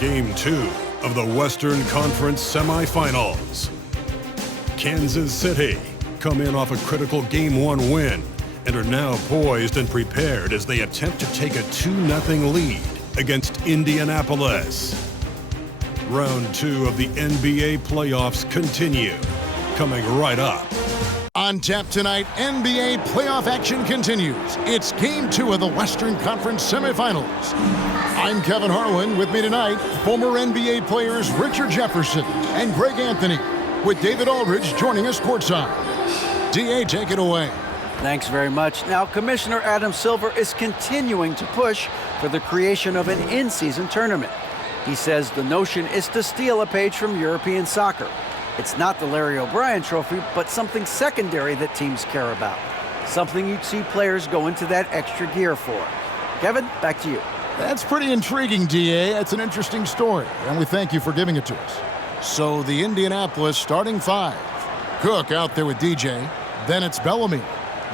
Game 2 of the Western Conference semifinals. Kansas City come in off a critical Game 1 win and are now poised and prepared as they attempt to take a 2-0 lead against Indianapolis. Round 2 of the NBA playoffs continue, coming right up. On tap tonight, NBA playoff action continues. It's Game 2 of the Western Conference semifinals. I'm Kevin Harlan. With me tonight, former NBA players Richard Jefferson and Greg Anthony, with David Aldridge joining us courtside. DA, take it away. Thanks very much. Now, Commissioner Adam Silver is continuing to push for the creation of an in-season tournament. He says the notion is to steal a page from European soccer. It's not the Larry O'Brien Trophy, but something secondary that teams care about. Something you'd see players go into that extra gear for. Kevin, back to you. That's pretty intriguing, DA. That's an interesting story, and we thank you for giving it to us. So the Indianapolis starting five. Cook out there with DJ. Then it's Bellamy.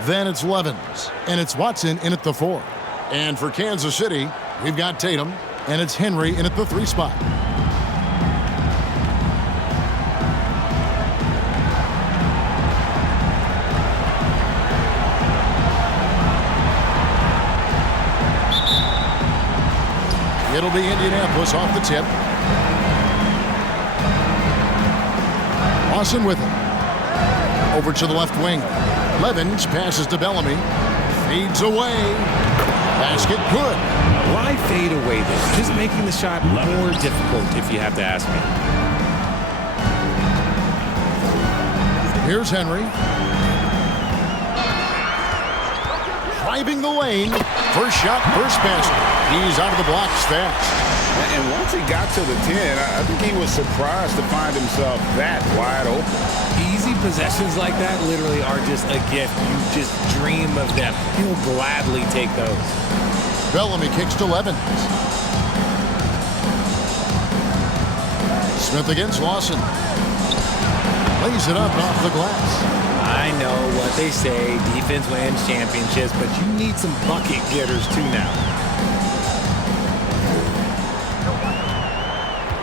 Then it's Levens. And it's Watson in at the 4. And for Kansas City, we've got Tatum. And it's Henry in at the 3 spot. It'll be Indianapolis off the tip. Lawson with it. Over to the left wing. Levens passes to Bellamy. Feeds away. Basket good. Why fade away this? Just making the shot more difficult, if you have to ask me. Here's Henry. Driving the lane. First shot, first basket. He's out of the blocks fast. And once he got to the 10, I think he was surprised to find himself that wide open. Easy possessions like that literally are just a gift. You just dream of them. He'll gladly take those. Bellamy kicks to Levens. Smith against Lawson. Lays it up and off the glass. I know what they say, defense wins championships, but you need some bucket getters too now.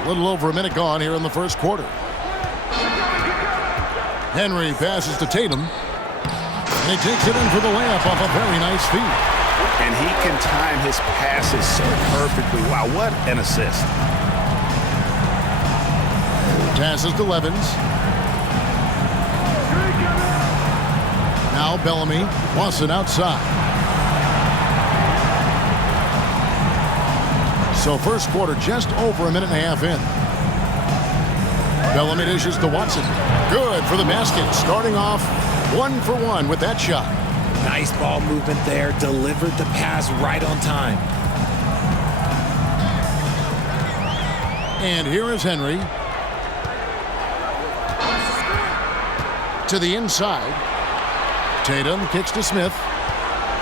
A little over a minute gone here in the first quarter. Henry passes to Tatum. And he takes it in for the layup off a very nice feed. And he can time his passes so perfectly. Wow, what an assist. Passes to Levens. Now Bellamy. Lawson outside. So first quarter just over a minute and a half in. Bellamy dishes to Watson. Good for the basket. Starting off 1 for 1 with that shot. Nice ball movement there. Delivered the pass right on time. And here is Henry. To the inside. Tatum kicks to Smith.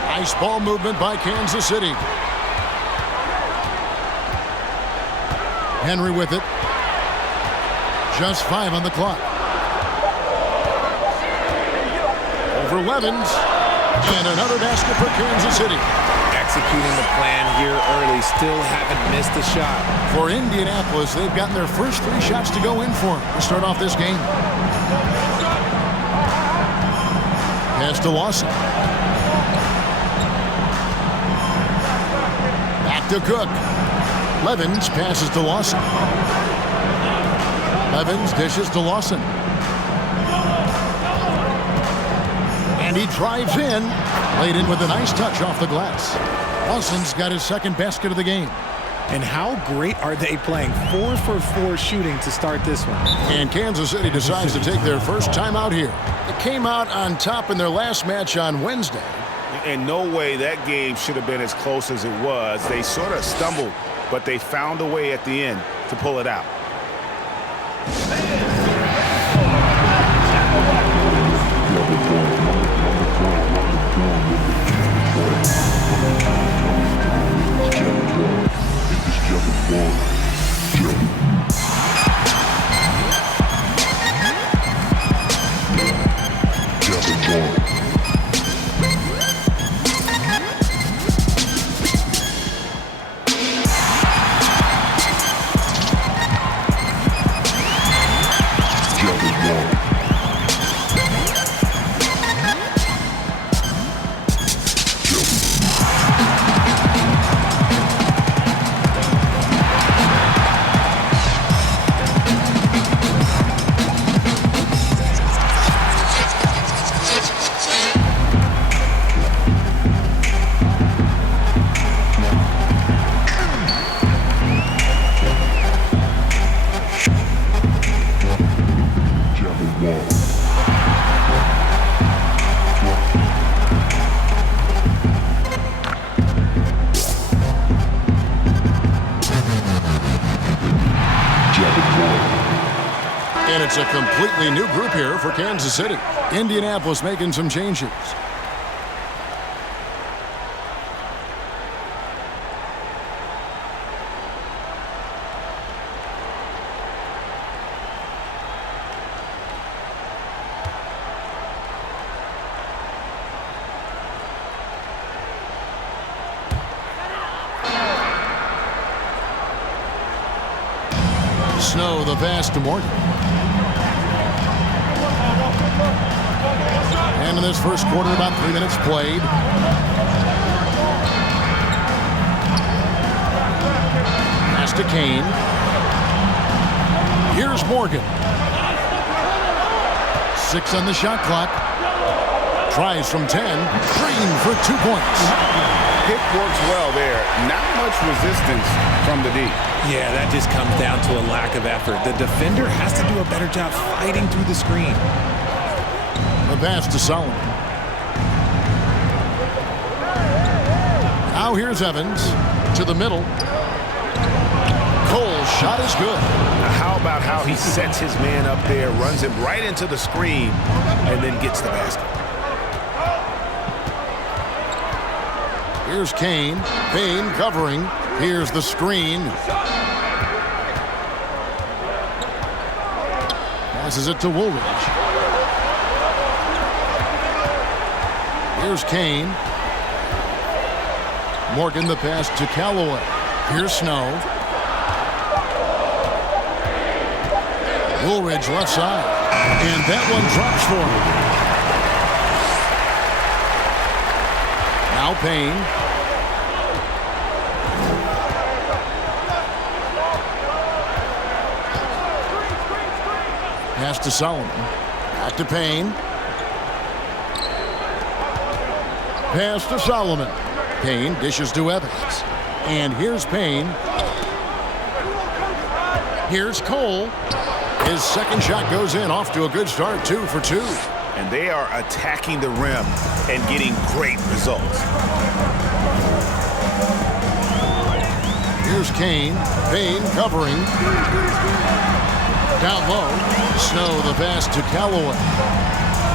Nice ball movement by Kansas City. Henry with it. Just 5 on the clock. Over Levens. And another basket for Kansas City. Executing the plan here early. Still haven't missed a shot. For Indianapolis, they've gotten their first 3 shots to go in for them to start off this game. Pass to Lawson. Back to Cook. Levens passes to Lawson. Levens dishes to Lawson. And he drives in. Laid in with a nice touch off the glass. Lawson's got his second basket of the game. And how great are they playing? 4 for 4 shooting to start this one. And Kansas City decides to take their first time out here. They came out on top in their last match on Wednesday. In no way that game should have been as close as it was. They sort of stumbled, but they found a way at the end to pull it out. completely new group here for Kansas City. Indianapolis making some changes. Snow, the pass to Morgan. And in this first quarter, about 3 minutes played. Pass to Kane. Here's Morgan. 6 on the shot clock. Tries from 10. Green for 2 points. Pick works well there. Not much resistance from the D. Yeah, that just comes down to a lack of effort. The defender has to do a better job fighting through the screen. The pass to Solomon. Now here's Evans to the middle. Cole's shot is good. Now how about how he sets his man up there, runs him right into the screen, and then gets the basket. Here's Kane. Payne covering. Here's the screen. Passes it to Woolridge. Here's Kane. Morgan the pass to Callaway. Here's Snow. Woolridge left side. And that one drops for him. Now Payne. Pass to Solomon. Back to Payne. Pass to Solomon. Payne dishes to Evans. And here's Payne. Here's Cole. His second shot goes in, off to a good start, 2 for 2. And they are attacking the rim and getting great results. Here's Kane. Payne covering. Down low. Snow the pass to Callaway.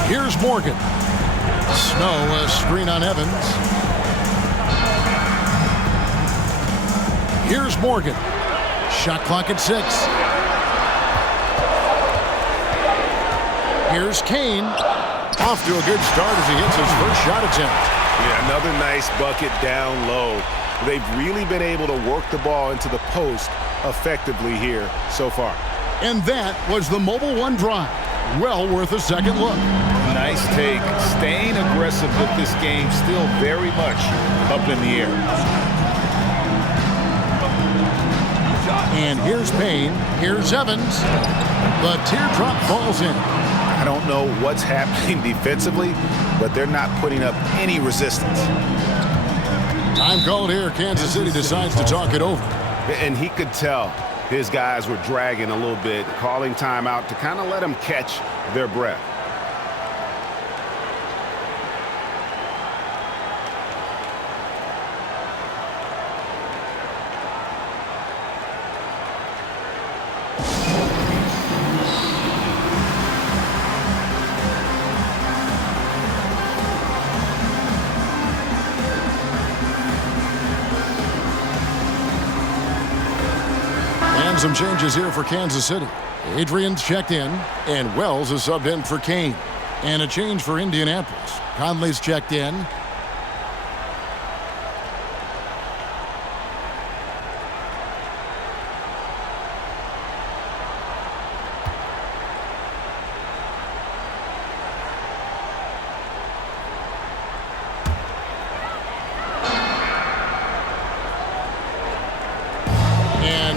Here's Morgan. Snow a screen on Evans. Here's Morgan. Shot clock at 6. Here's Kane. Off to a good start as he hits his first shot attempt. Yeah, another nice bucket down low. They've really been able to work the ball into the post effectively here so far. And that was the Mobile One drive. Well worth a second look. Nice take. Staying aggressive with this game, still very much up in the air. And here's Payne. Here's Evans. The teardrop falls in. I don't know what's happening defensively, but they're not putting up any resistance. Time called here. Kansas City decides to talk it over. And he could tell his guys were dragging a little bit, calling timeout to kind of let them catch their breath. Some changes here for Kansas City. Adrian's checked in, and Wells is subbed in for Kane. And a change for Indianapolis. Conley's checked in.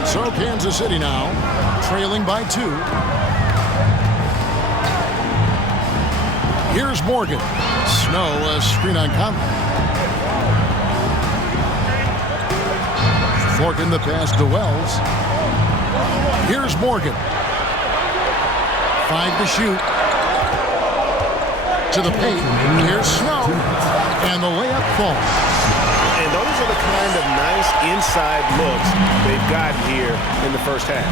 So Kansas City now trailing by 2. Here's Morgan. Snow a screen on Conley. Morgan the pass to Wells. Here's Morgan. 5 to shoot. To the paint. Here's Snow. And the layup falls. And those are the kind of nice inside looks they've got here in the first half.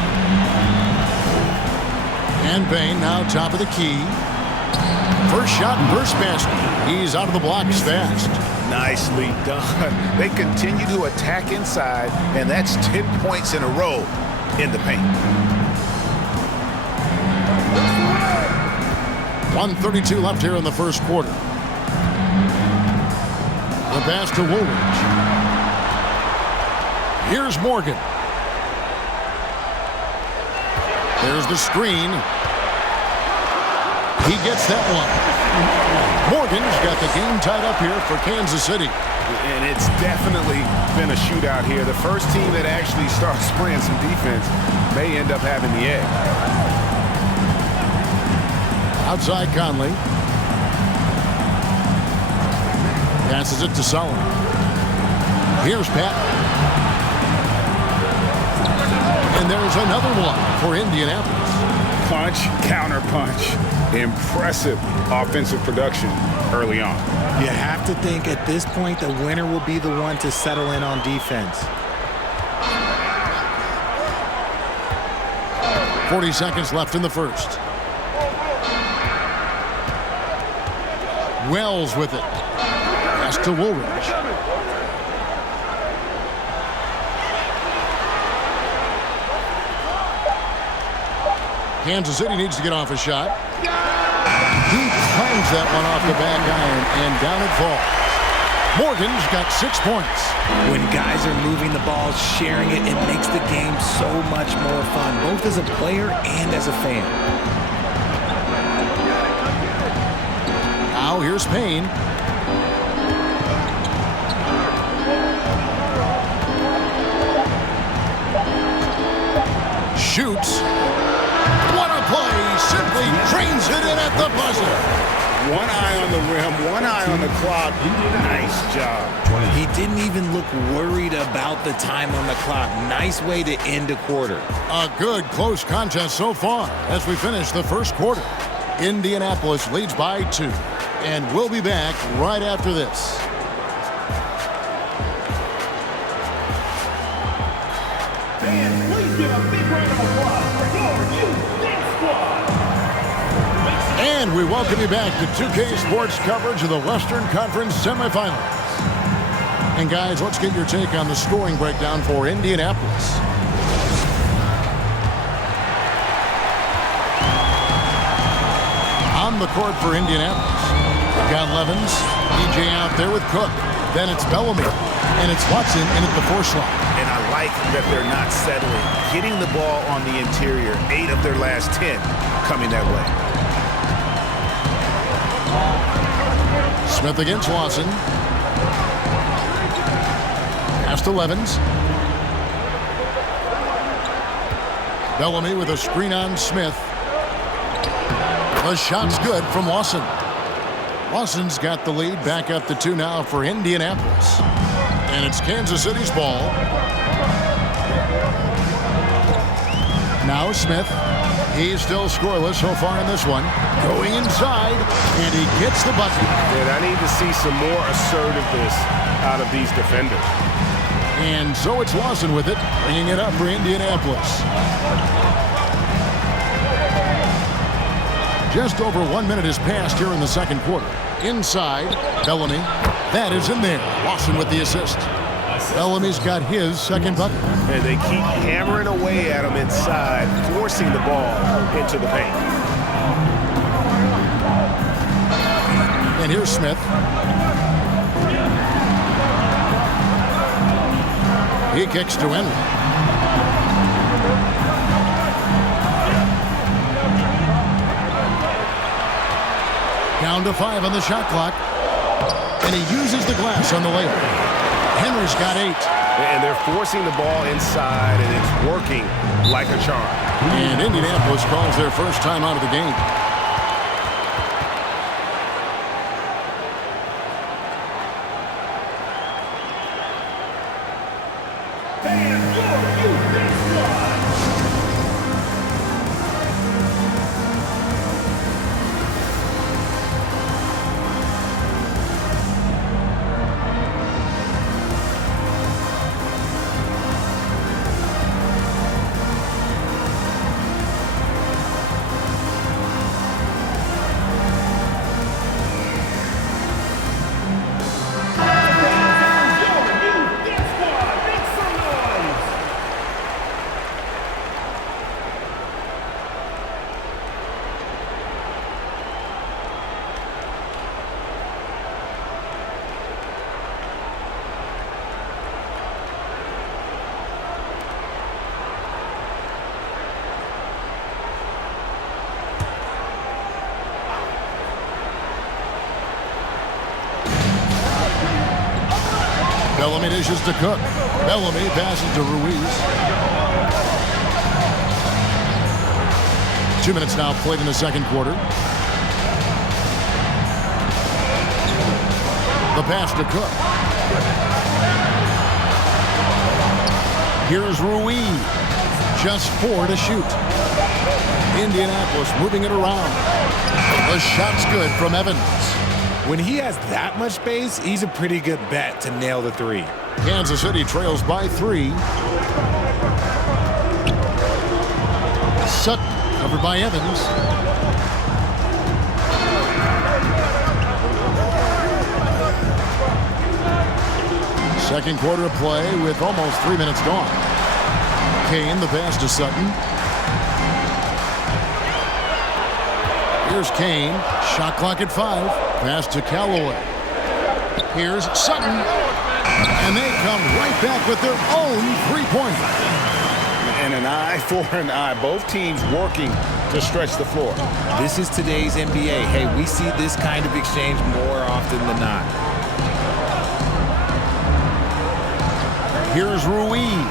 And Bain now top of the key. First shot, first basket. He's out of the blocks fast. Nicely done. They continue to attack inside, and that's 10 points in a row in the paint. 1:32 left here in the first quarter. The pass to Woolridge. Here's Morgan. There's the screen. He gets that one. Morgan's got the game tied up here for Kansas City. And it's definitely been a shootout here. The first team that actually starts playing some defense may end up having the edge. Outside Conley. Passes it to Solomon. Here's Pat. And there's another one for Indianapolis. Punch, counter punch. Impressive offensive production early on. You have to think at this point the winner will be the one to settle in on defense. 40 seconds left in the first. Wells with it. Pass to Woolridge. Kansas City needs to get off a shot. He clangs that one off the back iron, and down it falls. Morgan's got 6 points. When guys are moving the ball, sharing it, it makes the game so much more fun, both as a player and as a fan. Now here's Payne. Shoots. What a play. Simply trains it in at the buzzer. One eye on the rim, one eye on the clock. Nice job. He didn't even look worried about the time on the clock. Nice way to end a quarter. A good close contest so far as we finish the first quarter. Indianapolis leads by 2. And we'll be back right after this. Fans, please give a big round of applause for your new Big Squad. And we welcome you back to 2K Sports coverage of the Western Conference semifinals. And guys, let's get your take on the scoring breakdown for Indianapolis. On the court for Indianapolis, got Levens, DJ out there with Cook. Then it's Bellamy, and it's Watson in at the 4 slot. And I like that they're not settling. Getting the ball on the interior, 8 of their last 10 coming that way. Smith against Watson. Pass to Levens. Bellamy with a screen on Smith. The shot's good from Lawson. Lawson's got the lead back up to 2 now for Indianapolis. And it's Kansas City's ball. Now Smith. He's still scoreless so far in this one. Going inside, and he gets the bucket. And I need to see some more assertiveness out of these defenders. And so it's Lawson with it, bringing it up for Indianapolis. Just over 1 minute has passed here in the second quarter. Inside, Bellamy. That is in there. Lawson with the assist. Bellamy's got his second bucket. And they keep hammering away at him inside, forcing the ball into the paint. And here's Smith. He kicks to Henry. Down to 5 on the shot clock. And he uses the glass on the layup. Henry's got 8. And they're forcing the ball inside, and it's working like a charm. And Indianapolis calls their first time out of the game. Fans, your new Big Squad. Bellamy dishes to Cook. Bellamy passes to Ruiz. 2 minutes now played in the second quarter. The pass to Cook. Here's Ruiz. Just 4 to shoot. Indianapolis moving it around. The shot's good from Evans. When he has that much space, he's a pretty good bet to nail the three. Kansas City trails by 3. Sutton covered by Evans. Second quarter of play with almost 3 minutes gone. Kane, the pass to Sutton. Here's Kane. Shot clock at 5. Pass to Callaway. Here's Sutton. And they come right back with their own three-pointer. And an eye for an eye. Both teams working to stretch the floor. This is today's NBA. Hey, we see this kind of exchange more often than not. Here's Ruiz.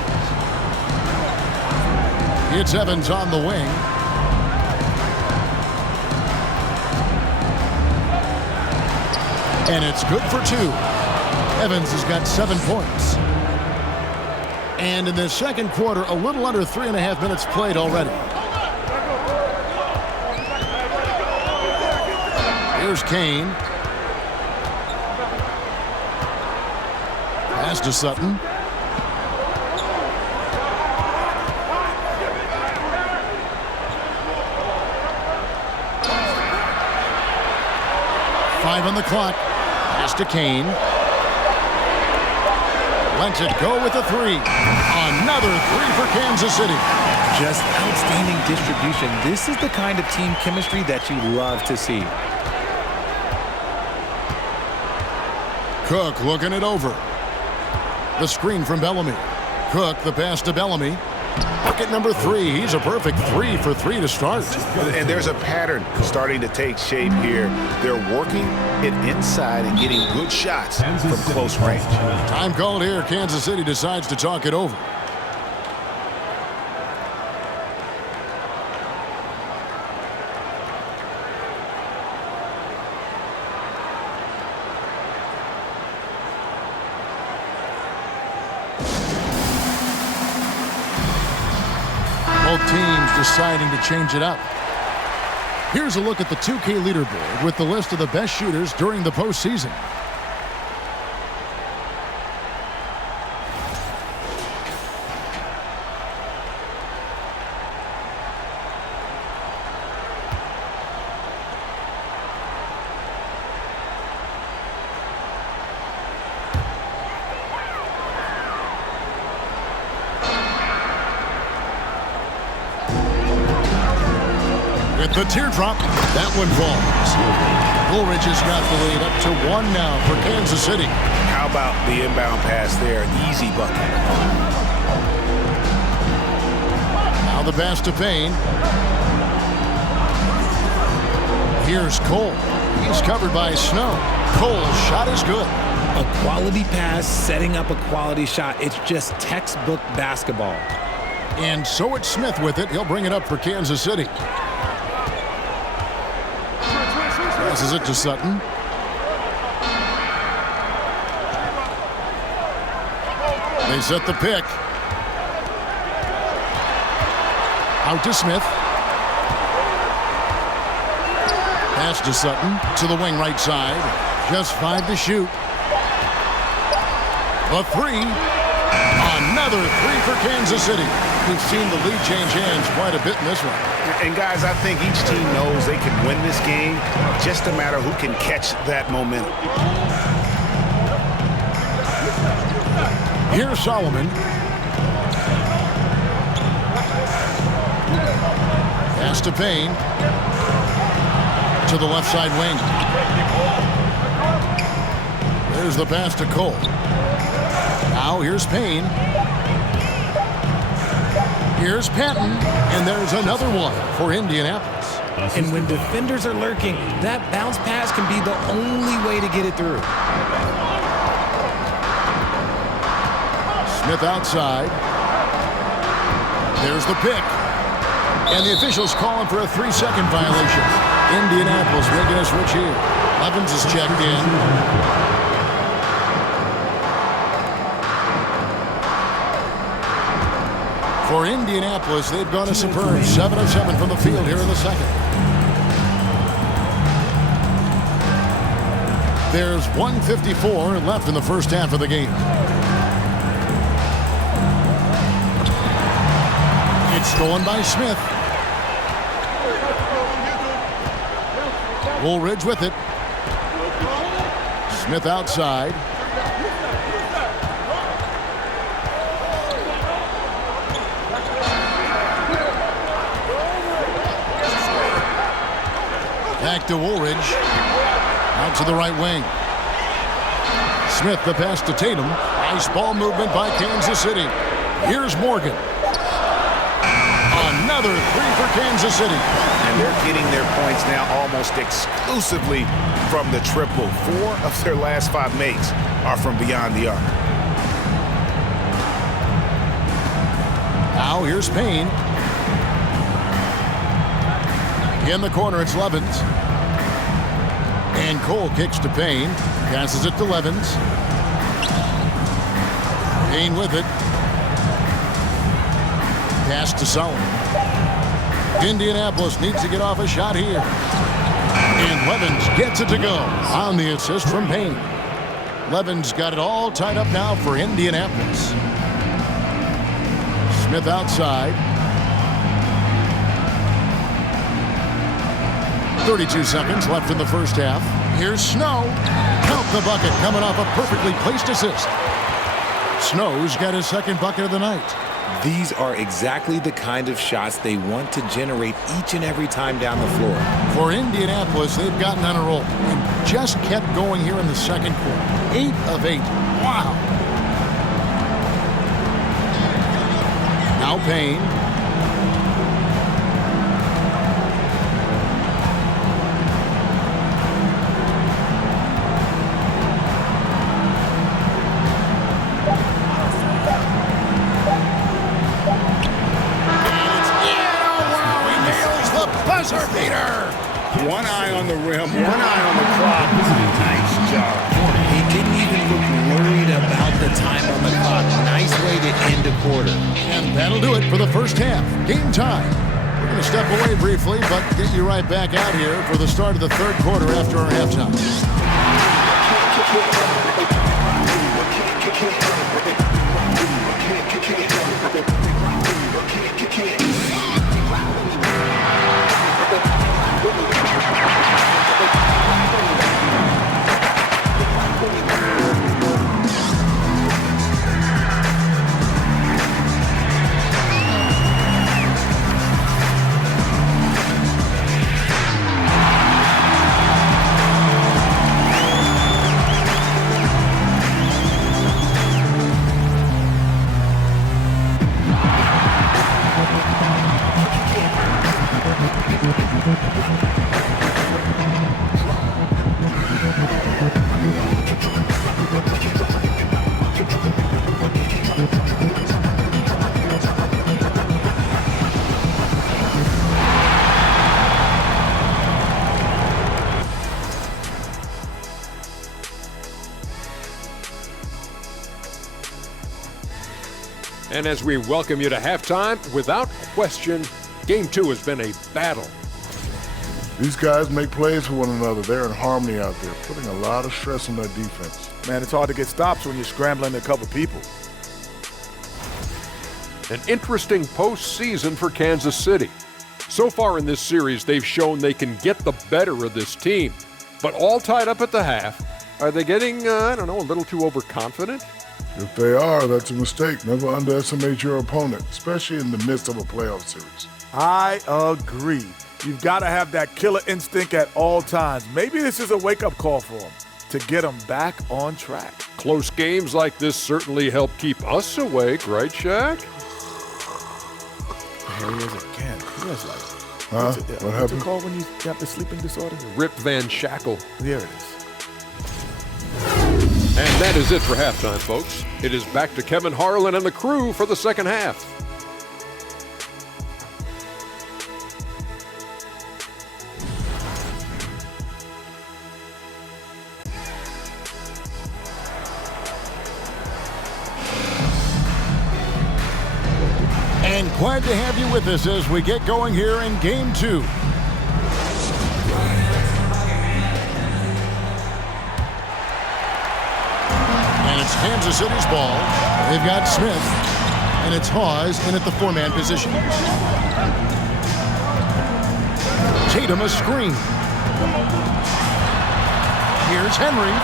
It's Evans on the wing. And it's good for 2. Evans has got 7 points. And in the second quarter, a little under 3.5 minutes played already. Here's Kane. Pass to Sutton. Five on the clock. Pass to Kane. Lets it go with a 3. Another 3 for Kansas City. Just outstanding distribution. This is the kind of team chemistry that you love to see. Cook looking it over. The screen from Bellamy. Cook, the pass to Bellamy. Bucket number 3. He's a perfect 3 for 3 to start. And there's a pattern starting to take shape here. They're working it inside and getting good shots from close range. Time called here. Kansas City decides to talk it over. Both teams deciding to change it up. Here's a look at the 2K leaderboard with the list of the best shooters during the postseason. The teardrop, that one falls. Woolridge has got the lead up to 1 now for Kansas City. How about the inbound pass there? An easy bucket. Now the pass to Payne. Here's Cole. He's covered by Snow. Cole's shot is good. A quality pass, setting up a quality shot. It's just textbook basketball. And so it's Smith with it. He'll bring it up for Kansas City. Passes it to Sutton. They set the pick. Out to Smith. Pass to Sutton to the wing right side. Just 5 to shoot. A 3. Another 3 for Kansas City. We've seen the lead change hands quite a bit in this one. And guys, I think each team knows they can win this game. Just a matter who can catch that momentum. Here's Solomon. Pass to Payne. To the left side wing. There's the pass to Cole. Now here's Payne. Here's Patton, and there's another one for Indianapolis. And when defenders are lurking, that bounce pass can be the only way to get it through. Smith outside. There's the pick. And the officials calling for a 3-second violation. Indianapolis making a switch here. Levens is checked in. For Indianapolis, they've gone a superb 7 of 7 from the field here in the second. There's 1:54 left in the first half of the game. It's stolen by Smith. Woolridge with it. Smith outside. Back to Woolridge. Out to the right wing. Smith the pass to Tatum. Nice ball movement by Kansas City. Here's Morgan. Another 3 for Kansas City. And they're getting their points now almost exclusively from the triple. 4 of their last 5 makes are from beyond the arc. Now here's Payne. In the corner, it's Levens. And Cole kicks to Payne. Passes it to Levens. Payne with it. Pass to Solomon. Indianapolis needs to get off a shot here. And Levens gets it to go on the assist from Payne. Levens got it all tied up now for Indianapolis. Smith outside. 32 seconds left in the first half. Here's Snow. Count the bucket coming off a perfectly placed assist. Snow's got his second bucket of the night. These are exactly the kind of shots they want to generate each and every time down the floor. For Indianapolis, they've gotten on a roll and just kept going here in the second quarter. 8 of 8. Wow. Now Payne. One eye on the rim, one eye on the clock. Nice job. He didn't even look worried about the time on the clock. Nice way to end a quarter. And that'll do it for the first half. Game time. We're going to step away briefly, but get you right back out here for the start of the third quarter after our halftime. And as we welcome you to halftime, without question, Game 2 has been a battle. These guys make plays for one another. They're in harmony out there, putting a lot of stress on their defense. Man, it's hard to get stops when you're scrambling to cover people. An interesting postseason for Kansas City. So far in this series, they've shown they can get the better of this team. But all tied up at the half, are they getting, a little too overconfident? If they are, that's a mistake. Never underestimate your opponent, especially in the midst of a playoff series. I agree. You've got to have that killer instinct at all times. Maybe this is a wake-up call for them to get them back on track. Close games like this certainly help keep us awake, right, Shaq? Here he is again. He was like, What happened? What's it called when you got the sleeping disorder? Rip Van Shackle. There it is. And that is it for halftime, folks. It is back to Kevin Harlan and the crew for the second half. And glad to have you with us as we get going here in Game 2. And it's Kansas City's ball. They've got Smith, and it's Hawes in at the four-man position. Tatum a screen. Here's Henry.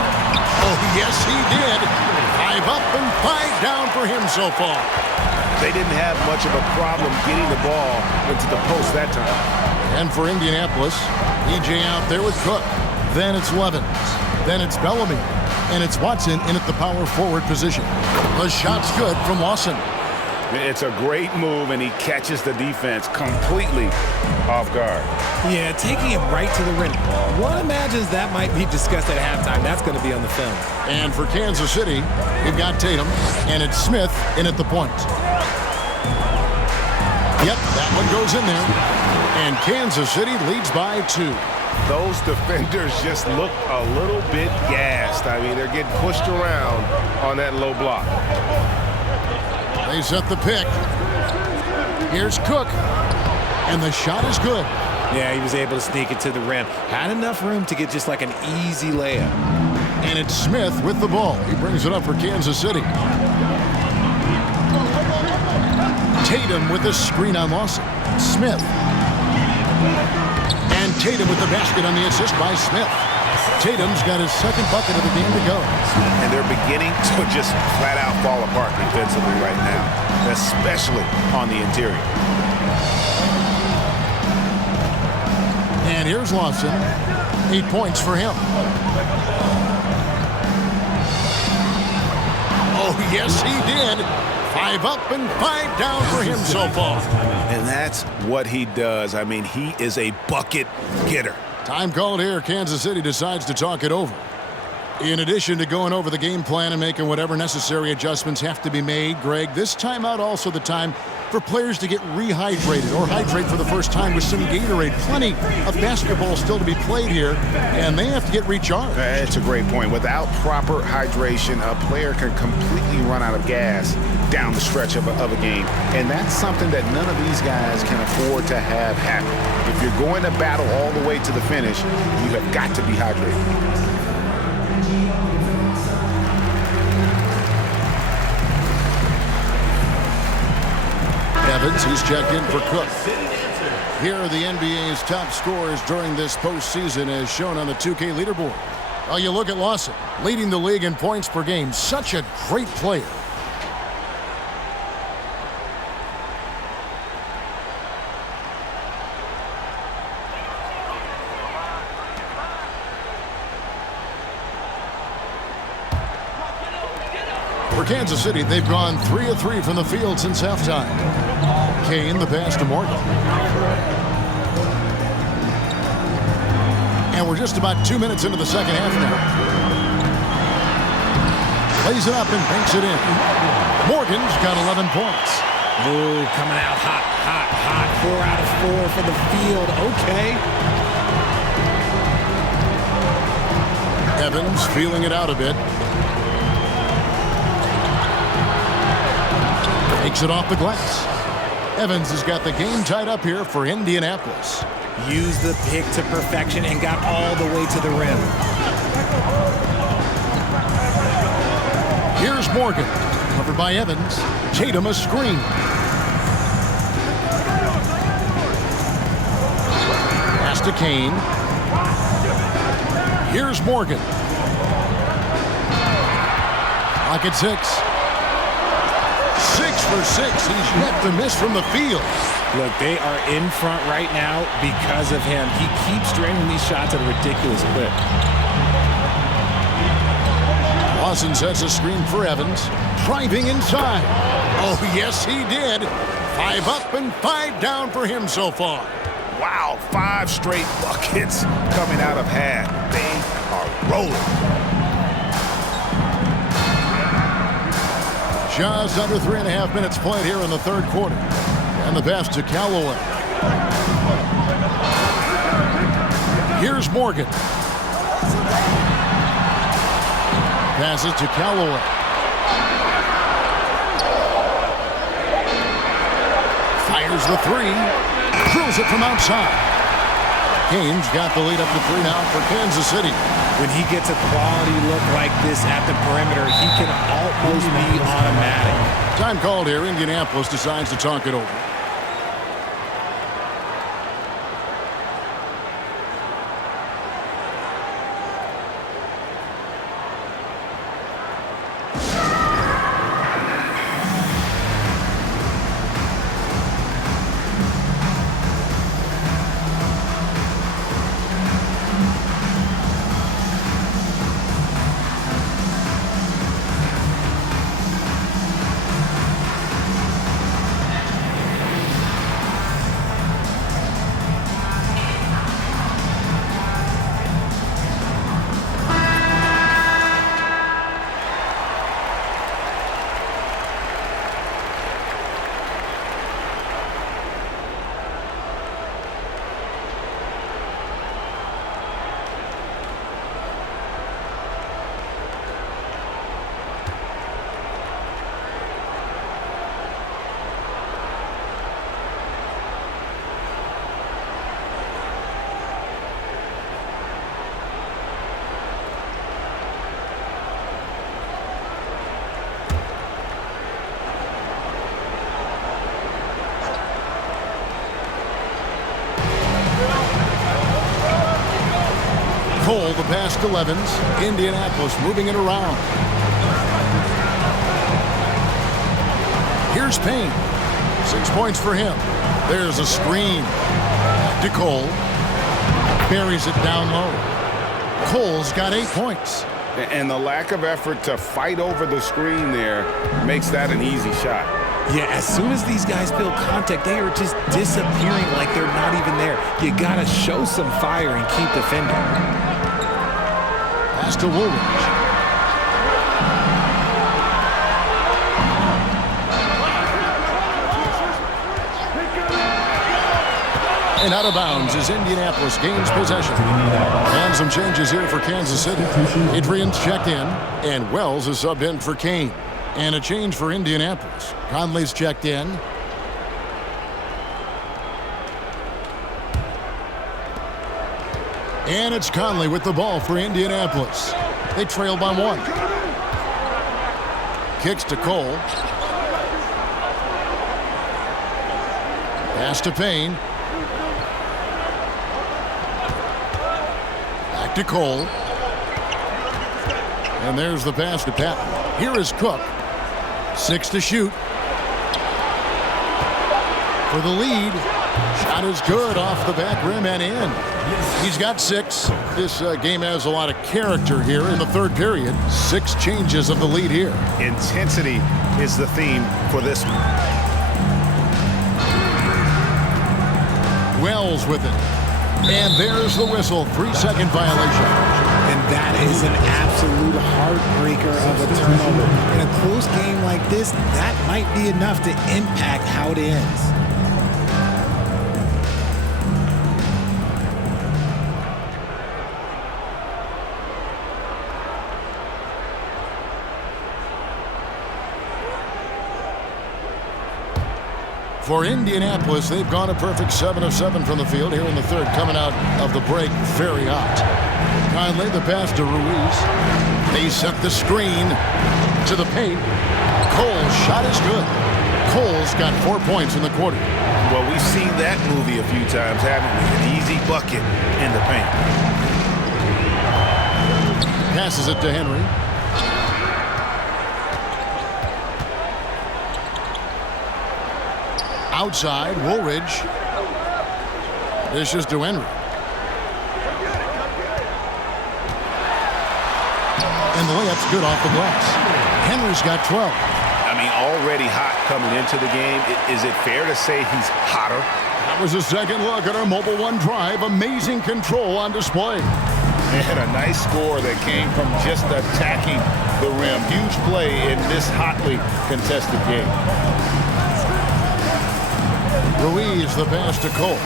Oh, yes, he did. 5 up and 5 down for him so far. They didn't have much of a problem getting the ball into the post that time. And for Indianapolis, EJ out there with Cook. Then it's Levens. Then it's Bellamy. And it's Watson in at the power forward position. The shot's good from Lawson. It's a great move, and he catches the defense completely off guard. Yeah, taking it right to the rim. One imagines that might be discussed at halftime. That's going to be on the film. And for Kansas City, we've got Tatum, and it's Smith in at the point. Yep, that one goes in there. And Kansas City leads by 2. Those defenders just look a little bit gassed. I mean, they're getting pushed around on that low block. They set the pick. Here's Cook. And the shot is good. Yeah, he was able to sneak it to the rim. Had enough room to get just like an easy layup. And it's Smith with the ball. He brings it up for Kansas City. Tatum with the screen on Lawson. Smith. And Tatum with the basket on the assist by Smith. Tatum's got his second bucket of the game to go. And they're beginning to just flat out fall apart defensively right now, especially on the interior. And here's Lawson. 8 points for him. Oh, yes, he did. 5 up and 5 down for him so far. And that's what he does. I mean, he is a bucket getter. Time called here. Kansas City decides to talk it over. In addition to going over the game plan and making whatever necessary adjustments have to be made, Greg, this timeout also the time for players to get rehydrated or hydrate for the first time with some Gatorade. Plenty of basketball still to be played here, and they have to get recharged. It's a great point. Without proper hydration, a player can completely run out of gas down the stretch of a game, and that's something that none of these guys can afford to have happen. If you're going to battle all the way to the finish, you have got to be hydrated. Evans, he's checked in for Cook. Here are the NBA's top scorers during this postseason as shown on the 2K leaderboard. Oh, you look at Lawson, leading the league in points per game. Such a great player. For Kansas City, they've gone 3 of 3 from the field since halftime. Kane, the pass to Morgan. And we're just about 2 minutes into the second half now. Plays it up and banks it in. Morgan's got 11 points. Ooh, coming out hot, hot, hot. 4 out of 4 for the field. Okay. Evans feeling it out a bit. Takes it off the glass. Evans has got the game tied up here for Indianapolis. Used the pick to perfection and got all the way to the rim. Here's Morgan, covered by Evans. Tatum a screen. Pass to Kane. Here's Morgan. Clock at 6. 6 for 6. He's yet to miss from the field. Look, they are in front right now because of him. He keeps draining these shots at a ridiculous clip. Lawson sets a screen for Evans. Driving inside. Oh, yes, he did. 5 up and 5 down for him so far. Wow, 5 straight buckets coming out of half. They are rolling. Just under 3.5 minutes played here in the third quarter. And the pass to Callaway. Here's Morgan. Passes to Callaway. Fires the three. Drills it from outside. Canes got the lead up to 3 now for Kansas City. When he gets a quality look like this at the perimeter, he can almost be automatic. Time called here. Indianapolis decides to talk it over. Cole, the pass to Levens. Indianapolis moving it around. Here's Payne. 6 points for him. There's a screen. To Cole. Buries it down low. Cole's got 8 points. And the lack of effort to fight over the screen there makes that an easy shot. Yeah, as soon as these guys feel contact, they are just disappearing like they're not even there. You got to show some fire and keep defending. Pass to Woolridge. And out of bounds as Indianapolis gains possession. And some changes here for Kansas City. Adrian's checked in, and Wells is subbed in for Kane. And a change for Indianapolis. Conley's checked in. And it's Conley with the ball for Indianapolis. They trail by 1. Kicks to Cole. Pass to Payne. Back to Cole. And there's the pass to Patton. Here is Cook. 6 to shoot. For the lead. Shot is good off the back rim and in. He's got 6. This game has a lot of character here in the third period. 6 changes of the lead here. Intensity is the theme for this one. Wells with it. And there's the whistle. 3-second violation. And that is an absolute heartbreaker of a turnover. In a close game like this, that might be enough to impact how it ends. For Indianapolis, they've gone a perfect 7 of 7 from the field here in the third, coming out of the break very hot. Conley, the pass to Ruiz. They set the screen to the paint. Cole's shot is good. Cole's got 4 points in the quarter. Well, we've seen that movie a few times, haven't we? An easy bucket in the paint. Passes it to Henry. Outside, Woolridge. This is to Henry. And the layup's good off the glass. Henry's got 12. I mean, already hot coming into the game. Is it fair to say he's hotter? That was a second look at our Mobile One drive. Amazing control on display. And a nice score that came from just attacking the rim. Huge play in this hotly contested game. Ruiz the pass to Cole.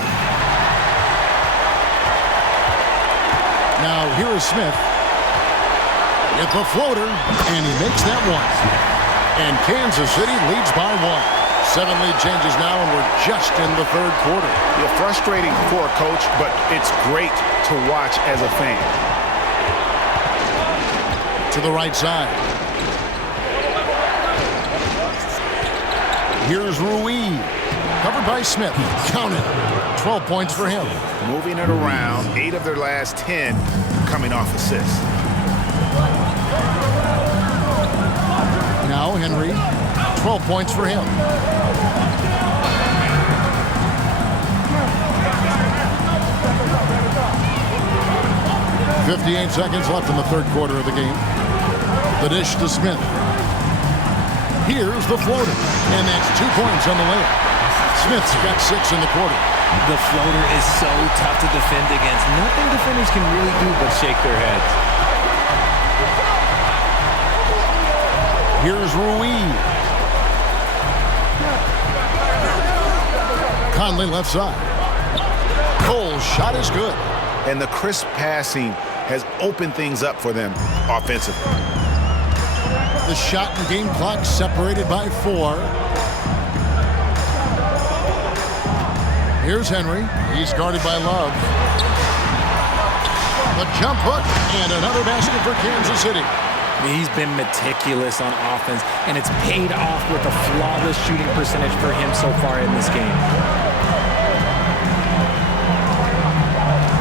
Now here is Smith. With the floater, and he makes that one. And Kansas City leads by 1. 7 lead changes now, and we're just in the third quarter. Yeah, frustrating for a coach, but it's great to watch as a fan. To the right side. Here's Ruiz. Covered by Smith. Counted. 12 points for him. Moving it around, 8 of their last 10 coming off assists. Now Henry. 12 points for him. .58 seconds left in the third quarter of the game. The dish to Smith. Here's the floater. And that's 2 points on the layup. Smith's got 6 in the quarter. The floater is so tough to defend against. Nothing defenders can really do but shake their heads. Here's Ruiz. Conley left side. Cole's shot is good. And the crisp passing has opened things up for them offensively. The shot and game clock separated by 4. Here's Henry. He's guarded by Love. A jump hook and another basket for Kansas City. He's been meticulous on offense, and it's paid off with a flawless shooting percentage for him so far in this game.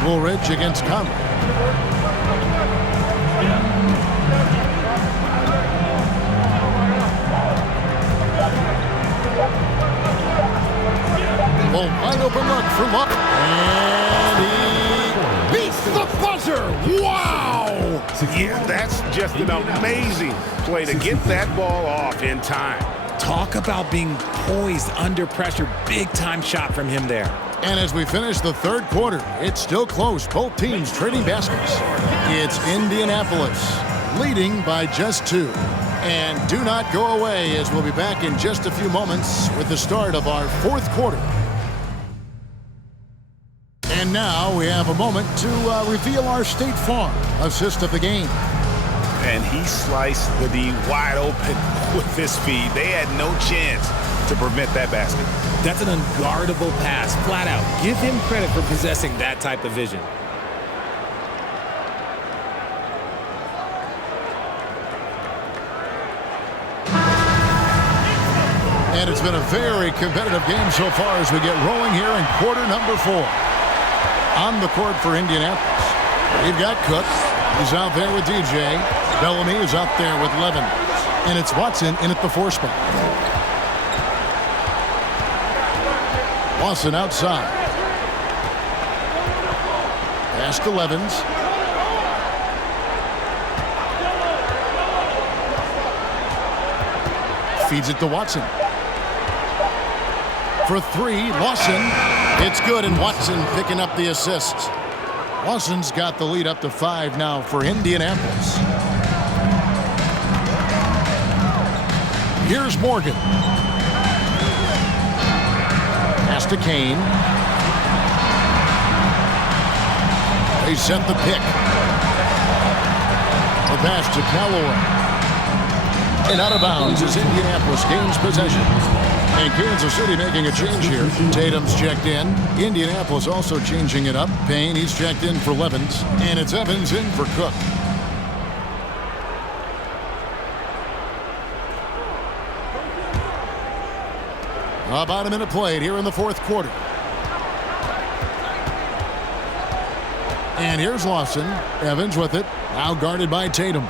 Woolridge against Conley. A wide open look for Love. And he beats the buzzer. Wow! Yeah, that's just an amazing play to get that ball off in time. Talk about being poised under pressure. Big time shot from him there. And as we finish the third quarter, it's still close. Both teams trading baskets. It's Indianapolis leading by just 2. And do not go away, as we'll be back in just a few moments with the start of our fourth quarter. And now we have a moment to reveal our State Farm assist of the game. And he sliced the D wide open with his speed. They had no chance to prevent that basket. That's an unguardable pass, flat out. Give him credit for possessing that type of vision. And it's been a very competitive game so far as we get rolling here in quarter number 4. On the court for Indianapolis, we've got Cook. He's out there with DJ. Bellamy is out there with Levin. And it's Watson in at the 4 spot. Watson outside. Pass to Levins. Feeds it to Watson. For 3, Lawson. It's good, and Watson picking up the assist. Lawson's got the lead up to 5 now for Indianapolis. Here's Morgan. Pass to Kane. They set the pick. The pass to Callaway. And out of bounds as Indianapolis gains possession. And Kansas City making a change here. Tatum's checked in. Indianapolis also changing it up. Payne, he's checked in for Levins. And it's Evans in for Cook. About a minute played here in the fourth quarter. And here's Lawson. Evans with it. Now guarded by Tatum.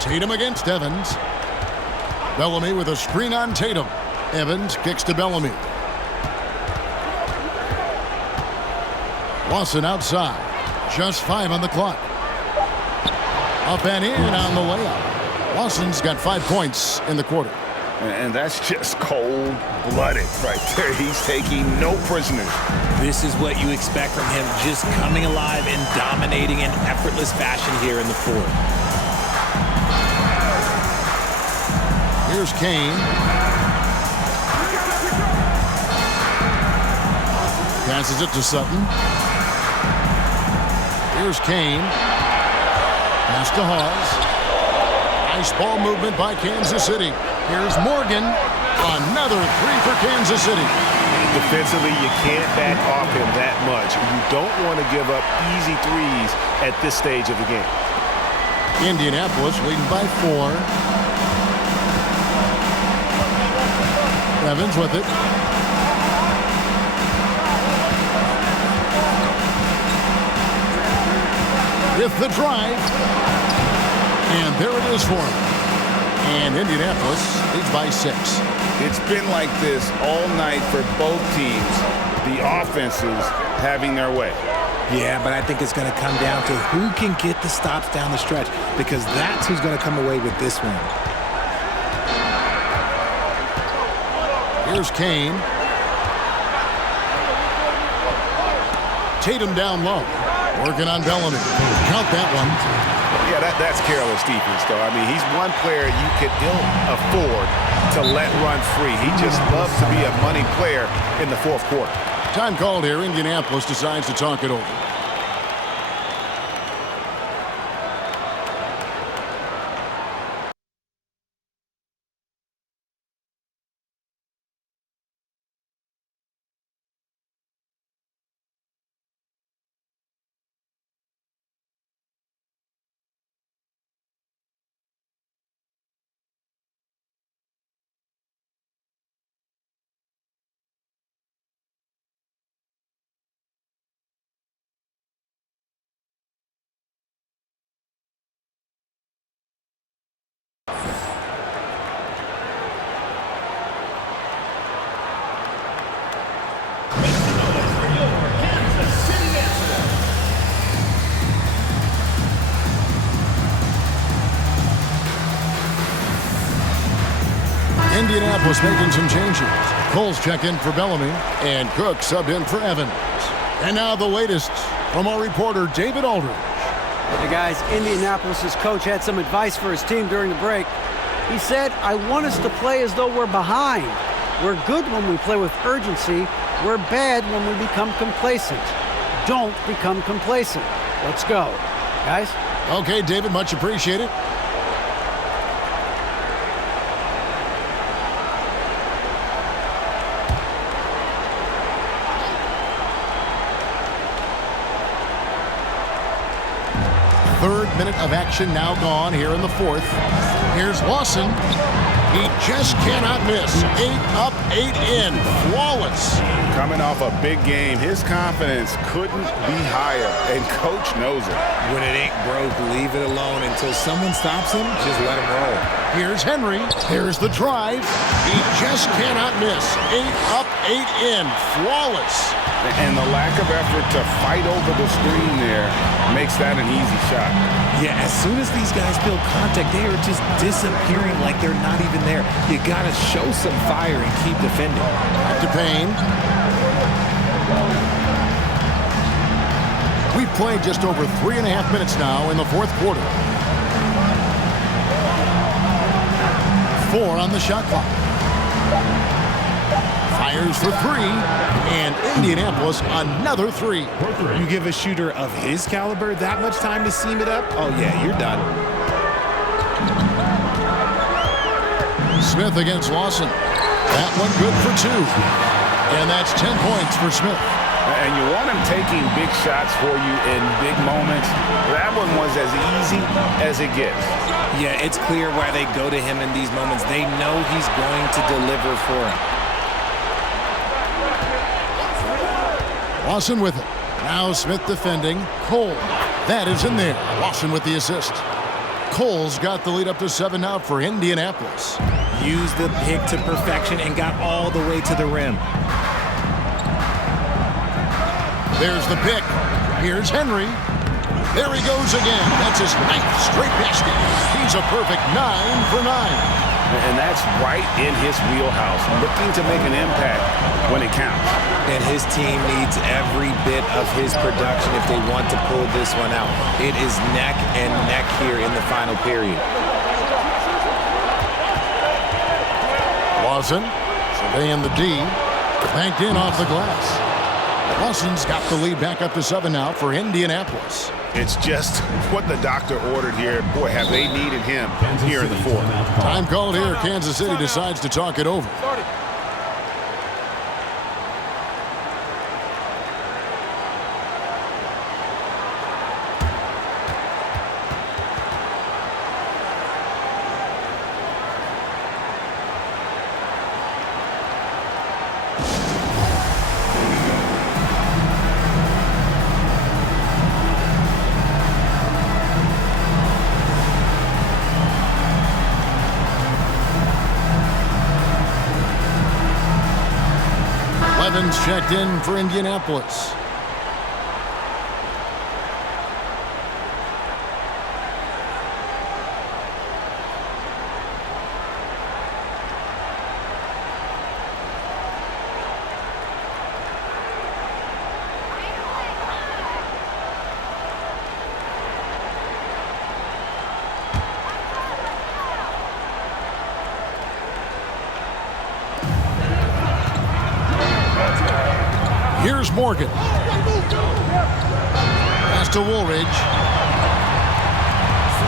Tatum against Evans. Bellamy with a screen on Tatum. Evans kicks to Bellamy. Lawson outside. Just 5 on the clock. Up and in on the layup. Lawson's got 5 points in the quarter. And that's just cold-blooded right there. He's taking no prisoners. This is what you expect from him, just coming alive and dominating in effortless fashion here in the fourth. Here's Kane. Passes it to Sutton. Here's Kane. Pass to Hawes. Nice ball movement by Kansas City. Here's Morgan. Another three for Kansas City. Defensively, you can't back off him that much. You don't want to give up easy threes at this stage of the game. Indianapolis leading by 4. Evans with it. With the drive. And there it is for him. And Indianapolis leads by 6. It's been like this all night for both teams. The offenses having their way. Yeah, but I think it's going to come down to who can get the stops down the stretch, because that's who's going to come away with this one. Here's Kane. Tatum down low. Working on Bellamy. Count that one. Yeah, that's careless defense, though. I mean, he's one player you could ill afford to let run free. He just loves to be a money player in the fourth quarter. Time called here. Indianapolis decides to talk it over. Indianapolis making some changes. Cole's check in for Bellamy, and Cook subbed in for Evans. And now the latest from our reporter, David Aldridge. Hey guys, Indianapolis' coach had some advice for his team during the break. He said, I want us to play as though we're behind. We're good when we play with urgency. We're bad when we become complacent. Don't become complacent. Let's go. Guys? Okay, David, much appreciated. Third minute of action now gone here in the fourth. Here's Lawson. He just cannot miss. 8 up, 8 in. Flawless. Coming off a big game, his confidence couldn't be higher, and Coach knows it. When it ain't broke, leave it alone. Until someone stops him, just let him roll. Here's Henry. Here's the drive. He just cannot miss. 8 up, 8 in. Flawless. And the lack of effort to fight over the screen there makes that an easy shot. Yeah, as soon as these guys feel contact, they are just disappearing like they're not even there. You got to show some fire and keep defending. Back to Payne. We've played just over 3.5 minutes now in the fourth quarter. 4 on the shot clock. Fires for 3, and Indianapolis another 3. You give a shooter of his caliber that much time to seam it up? Oh, yeah, you're done. Smith against Lawson. That one good for 2. And that's 10 points for Smith. And you want him taking big shots for you in big moments. That one was as easy as it gets. Yeah, it's clear why they go to him in these moments. They know he's going to deliver for him. Lawson with it. Now Smith defending. Cole. That is in there. Lawson with the assist. Cole's got the lead up to 7 now for Indianapolis. Used the pick to perfection and got all the way to the rim. There's the pick. Here's Henry. There he goes again. That's his 9th straight basket. He's a perfect 9 for 9. And that's right in his wheelhouse, looking to make an impact when it counts. And his team needs every bit of his production if they want to pull this one out. It is neck and neck here in the final period. Lawson surveying the D. Banked in off the glass. Lawson's got the lead back up to 7 now for Indianapolis. It's just what the doctor ordered here. Boy, have they needed him here in the fourth. Time called here. Kansas City decides to talk it over. Evans checked in for Indianapolis. Here's Morgan. Pass to Woolridge.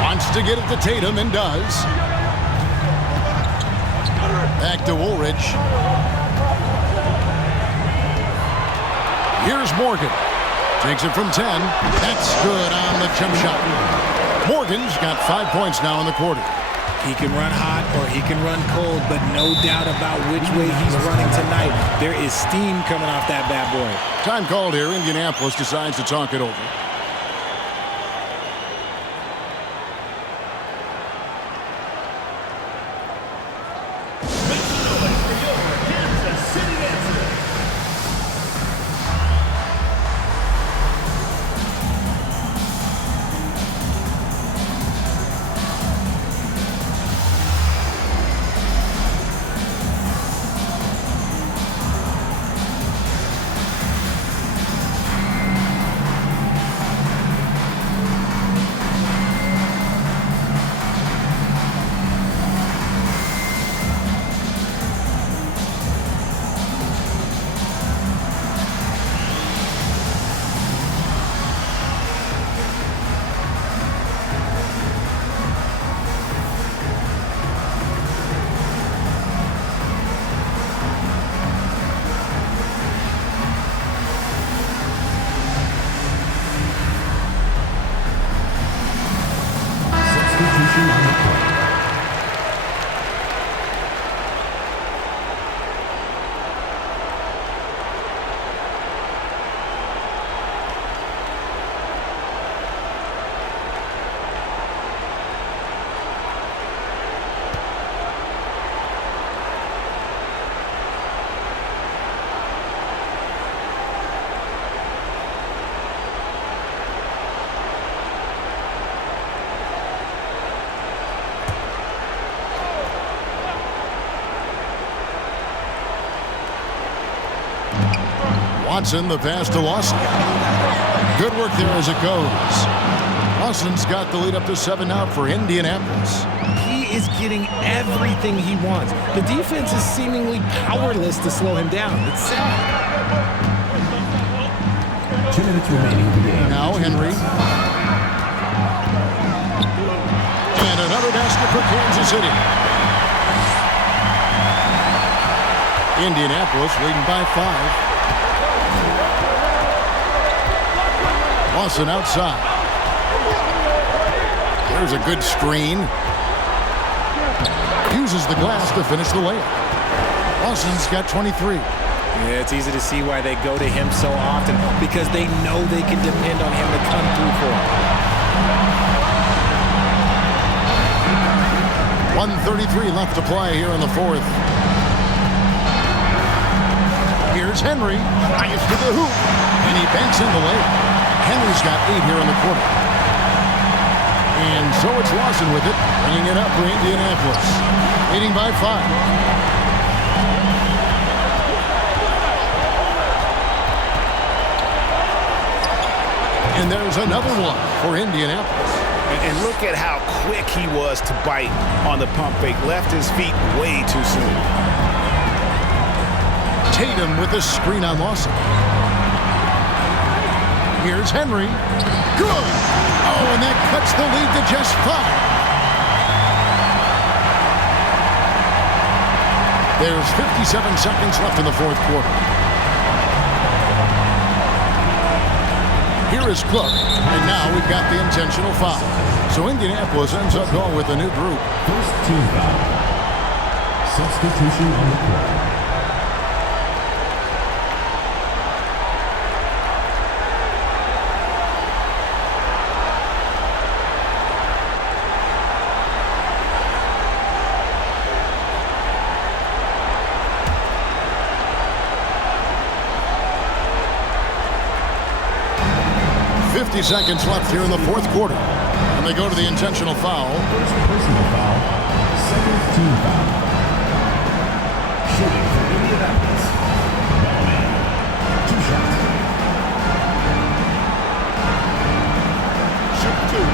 Wants to get it to Tatum and does. Back to Woolridge. Here's Morgan. Takes it from 10. That's good on the jump shot. Morgan's got 5 points now in the quarter. He can run hot or he can run cold, but no doubt about which way he's running tonight. There is steam coming off that bad boy. Time called here. Indianapolis decides to talk it over. Watson, the pass to Lawson. Good work there as it goes. Lawson's got the lead up to 7 out for Indianapolis. He is getting everything he wants. The defense is seemingly powerless to slow him down. It's sad. 2 minutes remaining in the game. Now Henry. And another basket for Kansas City. Indianapolis leading by 5. Lawson outside. There's a good screen. Uses the glass to finish the layup. Lawson's got 23. Yeah, it's easy to see why they go to him so often, because they know they can depend on him to come through for them. 1:33 left to play here in the fourth. Here's Henry. Drives to the hoop. And he banks in the layup. Henry's got 8 here in the quarter. And so it's Lawson with it, bringing it up for Indianapolis, leading by 5. And there's another one for Indianapolis. And look at how quick he was to bite on the pump fake. Left his feet way too soon. Tatum with the screen on Lawson. Here's Henry. Good. Oh, and that cuts the lead to just 5. There's 57 seconds left in the fourth quarter. Here is Cook, and now we've got the intentional foul. So Indianapolis ends up going with a new group. First team foul. Substitution on the court. Seconds left here in the fourth quarter. And they go to the intentional foul. First personal foul. Second team foul. Shooting for Indianapolis. Bellman. 2 shots. Shoot 2.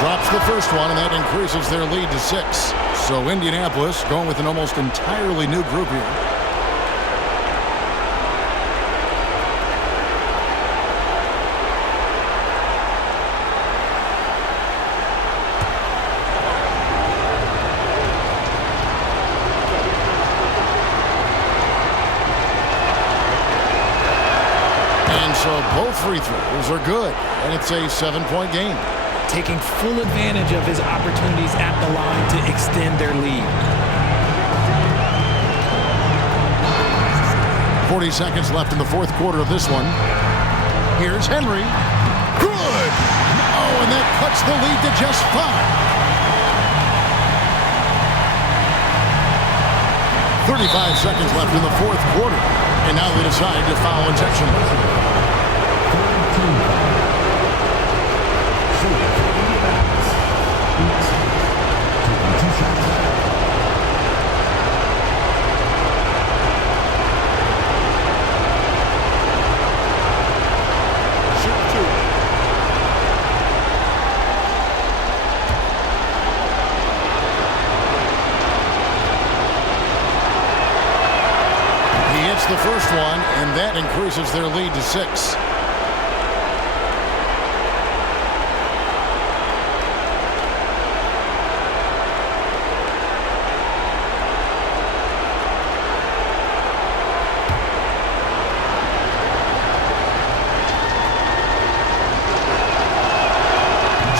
Drops the first one, and that increases their lead to 6. So Indianapolis going with an almost entirely new group here. And so both free throws are good, and it's a 7-point game. Taking full advantage of his opportunities at the line to extend their lead. 40 seconds left in the fourth quarter of this one. Here's Henry. Good! Oh, and that cuts the lead to just 5. 35 seconds left in the fourth quarter. And now they decide to foul intentionally. The first one, and that increases their lead to 6.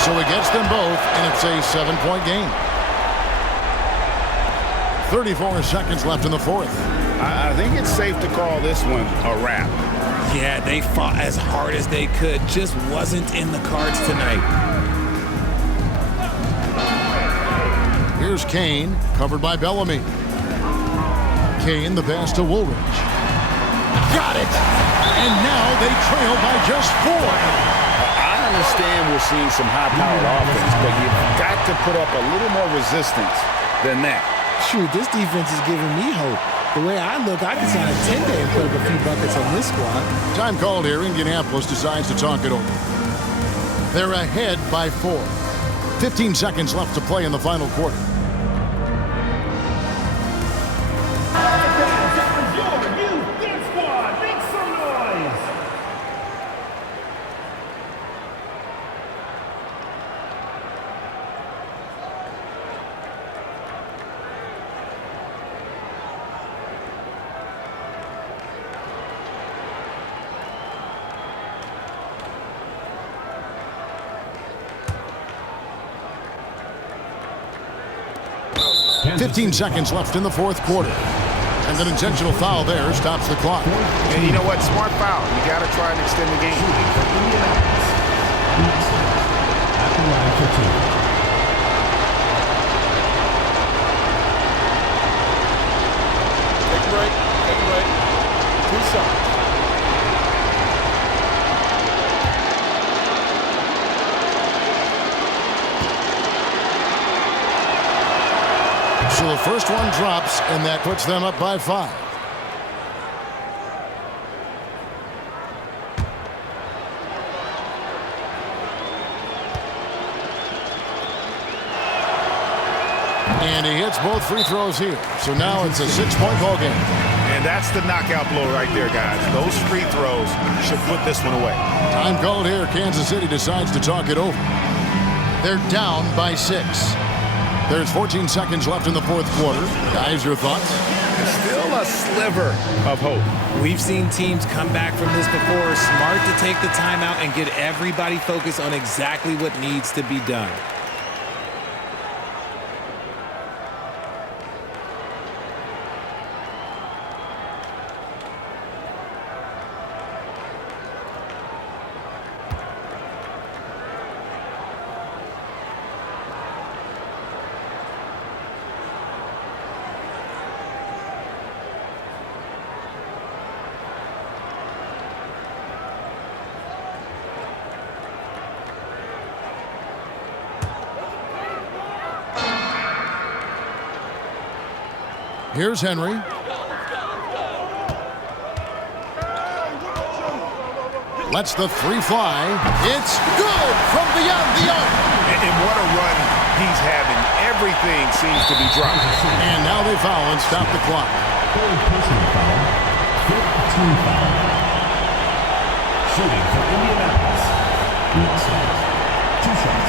So he gets them both, and it's a 7-point game. 34 seconds left in the fourth. I think it's safe to call this one a wrap. Yeah, they fought as hard as they could. Just wasn't in the cards tonight. Here's Kane, covered by Bellamy. Kane, the pass to Woolridge. Got it! And now they trail by just 4. I understand we're seeing some high-powered offense, but you've got to put up a little more resistance than that. Shoot, this defense is giving me hope. The way I look, I can sign a 10-day and put up a few buckets on this squad. Time called here. Indianapolis decides to talk it over. They're ahead by 4. 15 seconds left to play in the final quarter. Kansas 15 seconds left in the fourth quarter. And an intentional foul there stops the clock. And you know what? Smart foul. You got to try and extend the game. At the line for 2. So the first one drops, and that puts them up by 5. And he hits both free throws here. So now it's a 6-point ball game. And that's the knockout blow right there, guys. Those free throws should put this one away. Time called here. Kansas City decides to talk it over. They're down by 6. There's 14 seconds left in the fourth quarter. Guys, your thoughts? Still a sliver of hope. We've seen teams come back from this before. Smart to take the timeout and get everybody focused on exactly what needs to be done. Here's Henry. Lets the 3 fly. It's good from beyond the arc. And what a run he's having. Everything seems to be dropping. And now they foul and stop the clock. Personal foul. 15 foul. Shooting for Indianapolis. Wilson. 2 shots.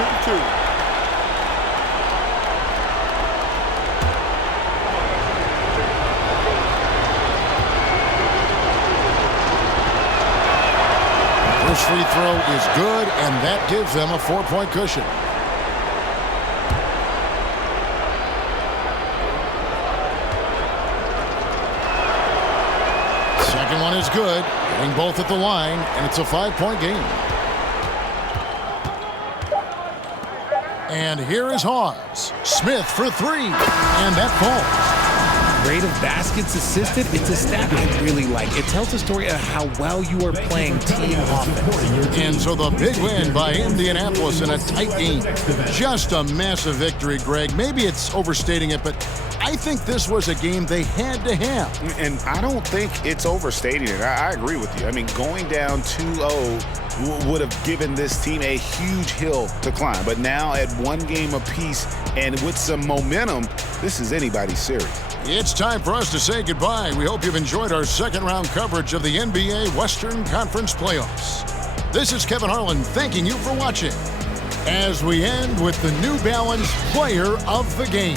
Shoot 2. First free throw is good, and that gives them a 4-point cushion. Second one is good, getting both at the line, and it's a 5-point game. And here is Hawes. Smith for 3, and that falls. Rate of baskets assisted, it's a stat I really like. It tells the story of how well you are playing team offense. And so the big win by Indianapolis in a tight game. Just a massive victory, Greg. Maybe it's overstating it, but I think this was a game they had to have. And I don't think it's overstating it. I agree with you. I mean, going down 2-0 would have given this team a huge hill to climb. But now at 1 game apiece and with some momentum, this is anybody's series. It's time for us to say goodbye. We hope you've enjoyed our second-round coverage of the NBA Western Conference Playoffs. This is Kevin Harlan thanking you for watching as we end with the New Balance Player of the Game.